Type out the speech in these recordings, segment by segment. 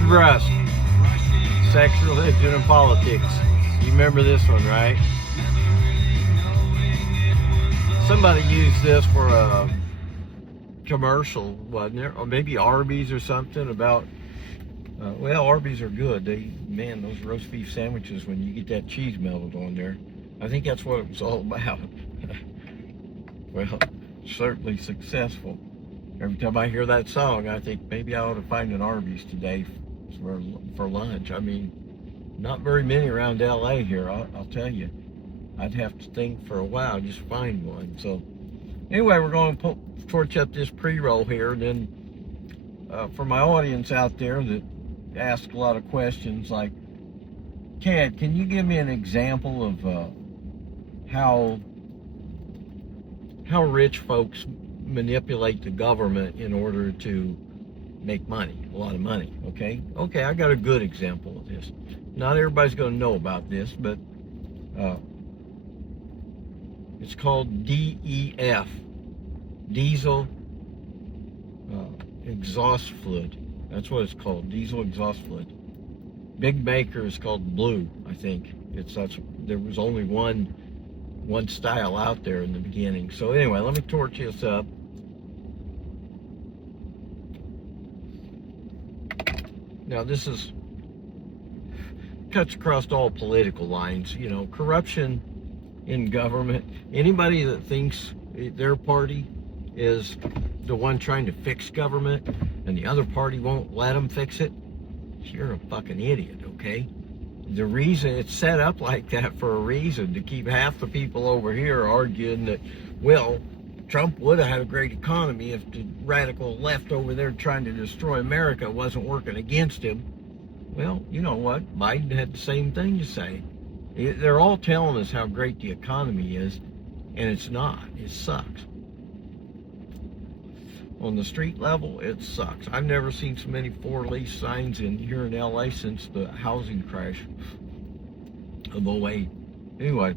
Ed Rust, Sex, Religion, and Politics. You remember this one, right? Somebody used this for a commercial, wasn't there? Or maybe Arby's or something about, well, Arby's are good. Man, those roast beef sandwiches, when you get that cheese melted on there, I think that's what it was all about. Well, certainly successful. Every time I hear that song, I think maybe I ought to find an Arby's today for lunch. I mean, not very many around LA here, I'll tell you. I'd have to think for a while just to find one. So anyway, we're going to torch up this pre-roll here. And then for my audience out there that ask a lot of questions like, Ted, can you give me an example of how rich folks manipulate the government in order to make money, a lot of money, okay? Okay, I got a good example of this. Not everybody's going to know about this, but it's called DEF, diesel exhaust fluid. That's what it's called, diesel exhaust fluid. Big maker is called Blue, I think. There was only one style out there in the beginning. So anyway, let me torch this up. Now this cuts across all political lines. You know, corruption in government. Anybody that thinks their party is the one trying to fix government and the other party won't let them fix it, you're a fucking idiot, okay? The reason it's set up like that for a reason, to keep half the people over here arguing that, well, Trump would have had a great economy if the radical left over there trying to destroy America wasn't working against him. Well, you know what? Biden had the same thing to say. They're all telling us how great the economy is, and it's not. It sucks. On the street level, it sucks. I've never seen so many for lease signs here in LA since the housing crash of 08. Anyway.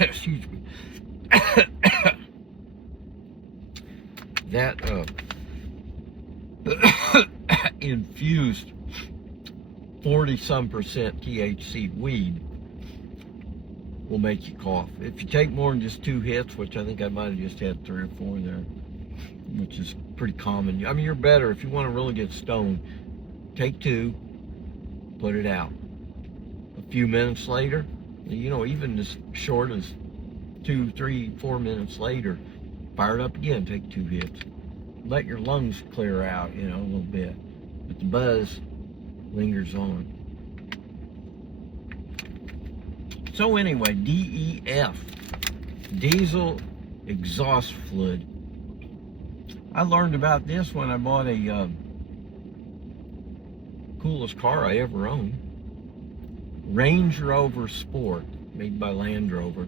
Excuse me. That infused 40-some% THC weed will make you cough. If you take more than just 2 hits, which I think I might have just had 3 or 4 there, which is pretty common. I mean, you're better if you want to really get stoned. Take 2, put it out. A few minutes later, you know, even as short as 2, 3, 4 minutes later, fire it up again, take 2 hits. Let your lungs clear out, you know, a little bit. But the buzz lingers on. So anyway, DEF, diesel exhaust fluid. I learned about this when I bought a coolest car I ever owned. Range Rover Sport, made by Land Rover.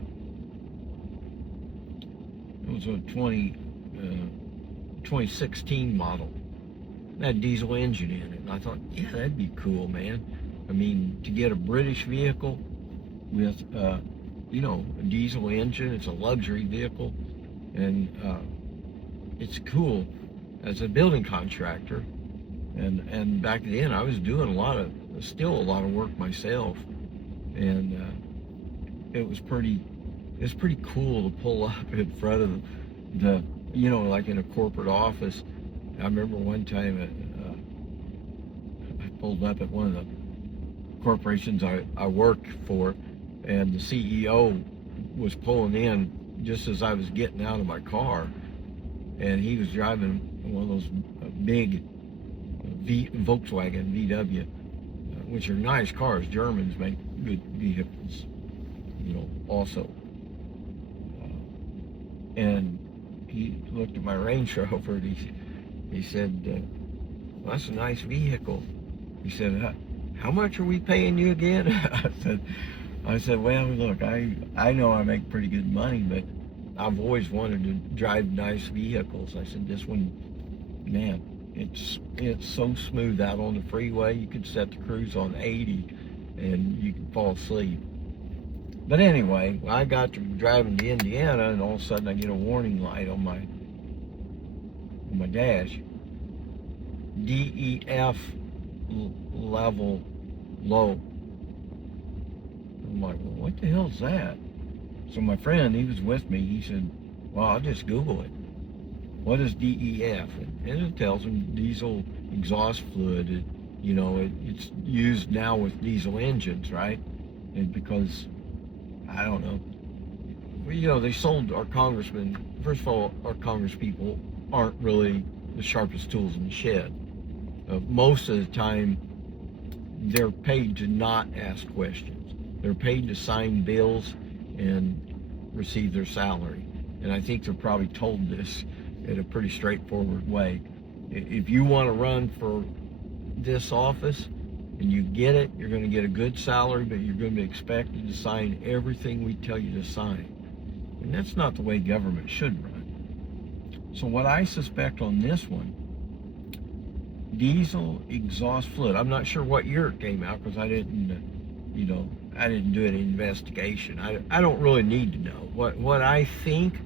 It was a 2016 model. It had a diesel engine in it. And I thought, yeah, that'd be cool, man. I mean, to get a British vehicle with, you know, a diesel engine, it's a luxury vehicle. And it's cool as a building contractor. And back then I was doing still a lot of work myself. And it was pretty cool to pull up in front of the you know, like in a corporate office. I remember one time I pulled up at one of the corporations I worked for, and the CEO was pulling in just as I was getting out of my car, and he was driving one of those big Volkswagen VW, which are nice cars. Germans make good vehicles, you know, also. And he looked at my Range Rover and he said, well, that's a nice vehicle. He said, how much are we paying you again? I said, well, look, I know I make pretty good money, but I've always wanted to drive nice vehicles. I said, this one, man, it's so smooth out on the freeway. You could set the cruise on 80 and you could fall asleep. But anyway, I got to driving to Indiana, and all of a sudden I get a warning light on my on my dash, DEF level low. I'm like, well, what the hell's that? So my friend, he was with me, he said, well, I'll just Google it. What is DEF? And it tells him diesel exhaust fluid. It's used now with diesel engines, right? And because, I don't know, they sold our congressmen. First of all, our congresspeople aren't really the sharpest tools in the shed. Most of the time, they're paid to not ask questions. They're paid to sign bills and receive their salary. And I think they're probably told this in a pretty straightforward way. If you want to run for this office and you get it, you're going to get a good salary, but you're going to be expected to sign everything we tell you to sign. And that's not the way government should run. So what I suspect on this one, diesel exhaust fluid, I'm not sure what year it came out because I didn't do an investigation. I don't really need to know. What I think,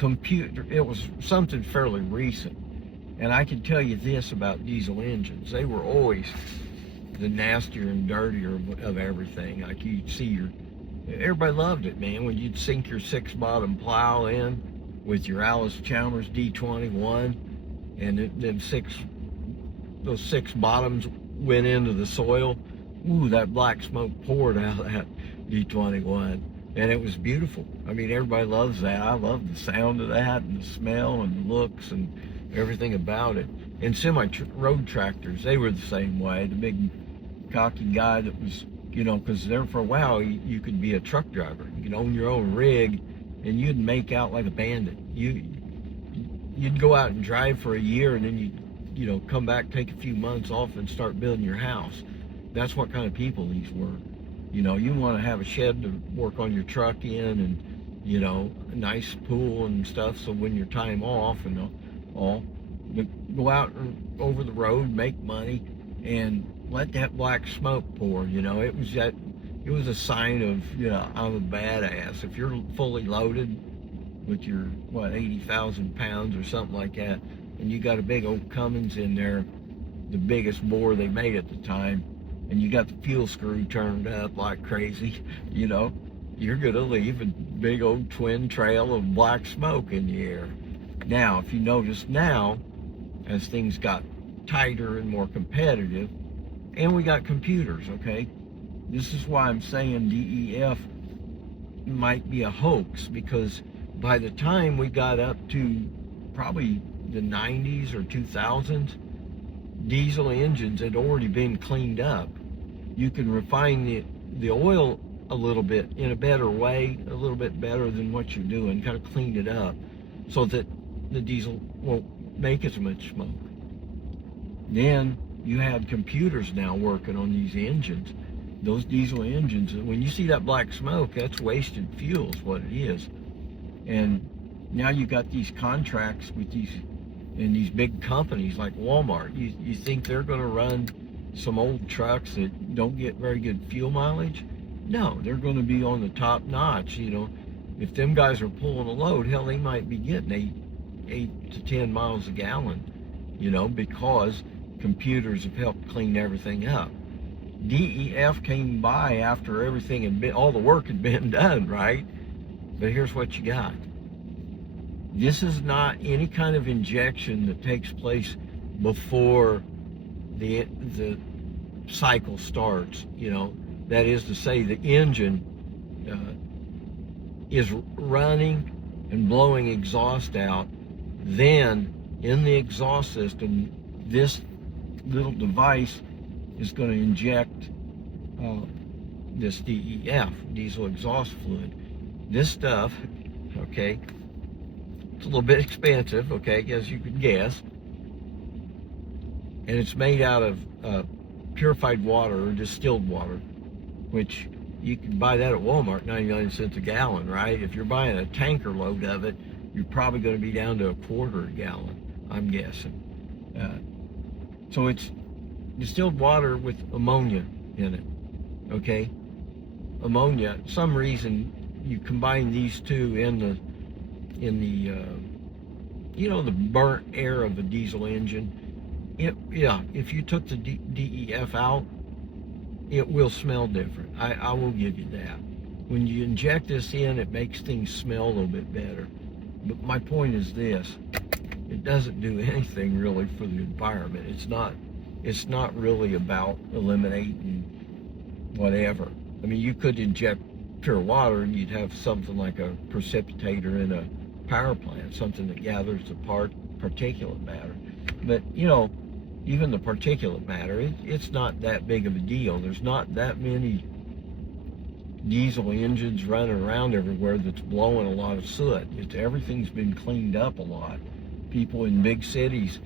it was something fairly recent. And I can tell you this about diesel engines. They were always the nastier and dirtier of everything. Like you'd see everybody loved it, man, when you'd sink your 6-bottom plow in with your Allis-Chalmers D21 and those 6 bottoms went into the soil. Ooh, that black smoke poured out of that D21. And it was beautiful. I mean, everybody loves that. I love the sound of that and the smell and the looks and everything about it. And semi-road tractors, they were the same way. The big cocky guy that was, because there for a while you could be a truck driver. You could own your own rig and you'd make out like a bandit. You'd go out and drive for a year and then you'd come back, take a few months off and start building your house. That's what kind of people these were. You want to have a shed to work on your truck in and, a nice pool and stuff. So when your time off and all, go out and over the road, make money and let that black smoke pour. It was a sign of, I'm a badass. If you're fully loaded with your, 80,000 pounds or something like that, and you got a big old Cummins in there, the biggest bore they made at the time, and you got the fuel screw turned up like crazy, you're gonna leave a big old twin trail of black smoke in the air. Now, if you notice now, as things got tighter and more competitive, and we got computers, okay? This is why I'm saying DEF might be a hoax, because by the time we got up to probably the 90s or 2000s, diesel engines had already been cleaned up. You can refine the oil a little bit in a better way, a little bit better than what you're doing, kind of cleaned it up so that the diesel won't make as much smoke. Then you had computers now working on these engines, those diesel engines. When you see that black smoke, that's wasted fuel is what it is. And now you got these contracts with these big companies like Walmart. You think they're going to run some old trucks that don't get very good fuel mileage? No, they're going to be on the top notch. If them guys are pulling a load, hell, they might be getting 8 to 10 miles a gallon, because computers have helped clean everything up. DEF came by after everything had been, all the work had been done, right? But here's what you got. This is not any kind of injection that takes place before the cycle starts. That is to say, the engine is running and blowing exhaust out. Then in the exhaust system, this little device is going to inject this DEF, diesel exhaust fluid. This stuff, okay, it's a little bit expensive, okay, as you could guess. And it's made out of purified water or distilled water, which you can buy that at Walmart, 99 cents a gallon, right? If you're buying a tanker load of it, you're probably going to be down to a quarter a gallon, I'm guessing. So it's distilled water with ammonia in it, okay? Ammonia, some reason you combine these two in the you know, the burnt air of a diesel engine. Yeah, if you took the DEF out, it will smell different. I will give you that. When you inject this in, it makes things smell a little bit better. But my point is this: it doesn't do anything really for the environment. It's not really about eliminating whatever. I mean, you could inject pure water and you'd have something like a precipitator in a power plant, something that gathers the particulate matter. But, you know, even the particulate matter, it's not that big of a deal. There's not that many diesel engines running around everywhere that's blowing a lot of soot. Everything's been cleaned up a lot. People in big cities,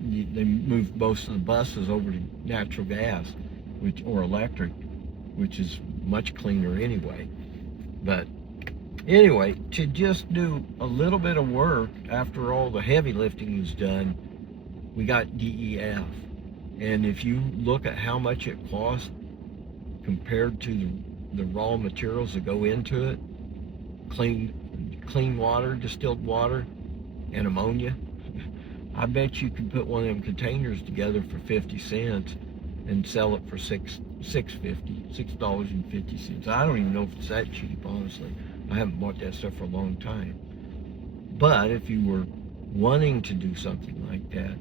they moved most of the buses over to natural gas, or electric, which is much cleaner anyway. But anyway, to just do a little bit of work after all the heavy lifting was done, we got DEF. And if you look at how much it costs compared to the raw materials that go into it, clean water, distilled water, and ammonia, I bet you could put one of them containers together for 50 cents and sell it for $6.50. I don't even know if it's that cheap, honestly. I haven't bought that stuff for a long time. But if you were wanting to do something like that,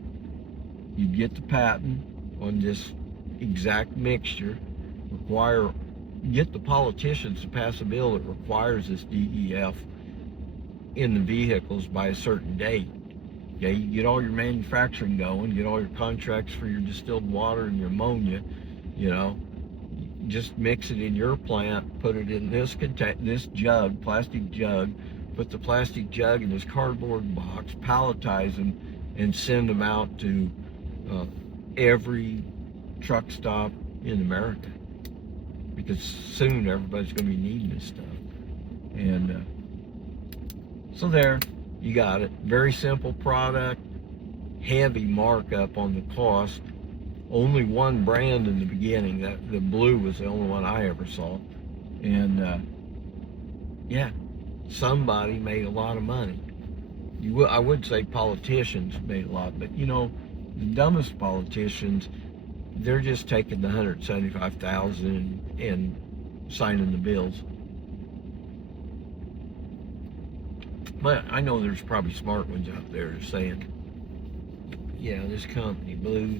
you'd get the patent on this exact mixture, get the politicians to pass a bill that requires this DEF in the vehicles by a certain date. Okay, you get all your manufacturing going, get all your contracts for your distilled water and your ammonia, you know, just mix it in your plant, put it in this jug, plastic jug, put the plastic jug in this cardboard box, palletize them, and send them out to every truck stop in America. Because soon everybody's going to be needing this stuff. And so there, you got it. Very simple product, heavy markup on the cost. Only one brand in the beginning. The blue was the only one I ever saw. And yeah, somebody made a lot of money. I would say politicians made a lot, but you know, the dumbest politicians, they're just taking the $175,000 and signing the bills. But I know there's probably smart ones out there saying, yeah, this company Blue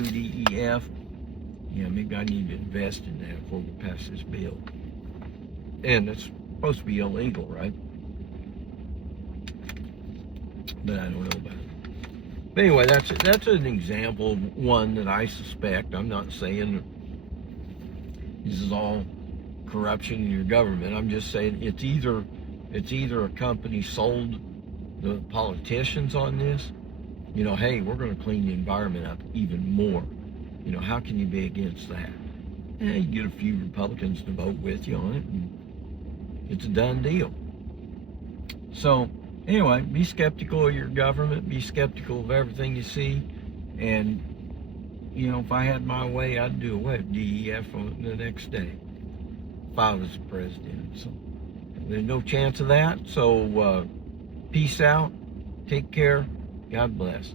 DEF, yeah, maybe I need to invest in that before we pass this bill. And it's supposed to be illegal, right? But I don't know about it. But anyway, that's an example of one that I suspect. I'm not saying this is all corruption in your government. I'm just saying it's either a company sold the politicians on this, you know, hey, we're going to clean the environment up even more. You know, how can you be against that? You get a few Republicans to vote with you on it, and it's a done deal. So anyway, be skeptical of your government, be skeptical of everything you see, and, you know, if I had my way, I'd do away with DEF on the next day if I was the president. So there's no chance of that. So peace out, take care, God bless.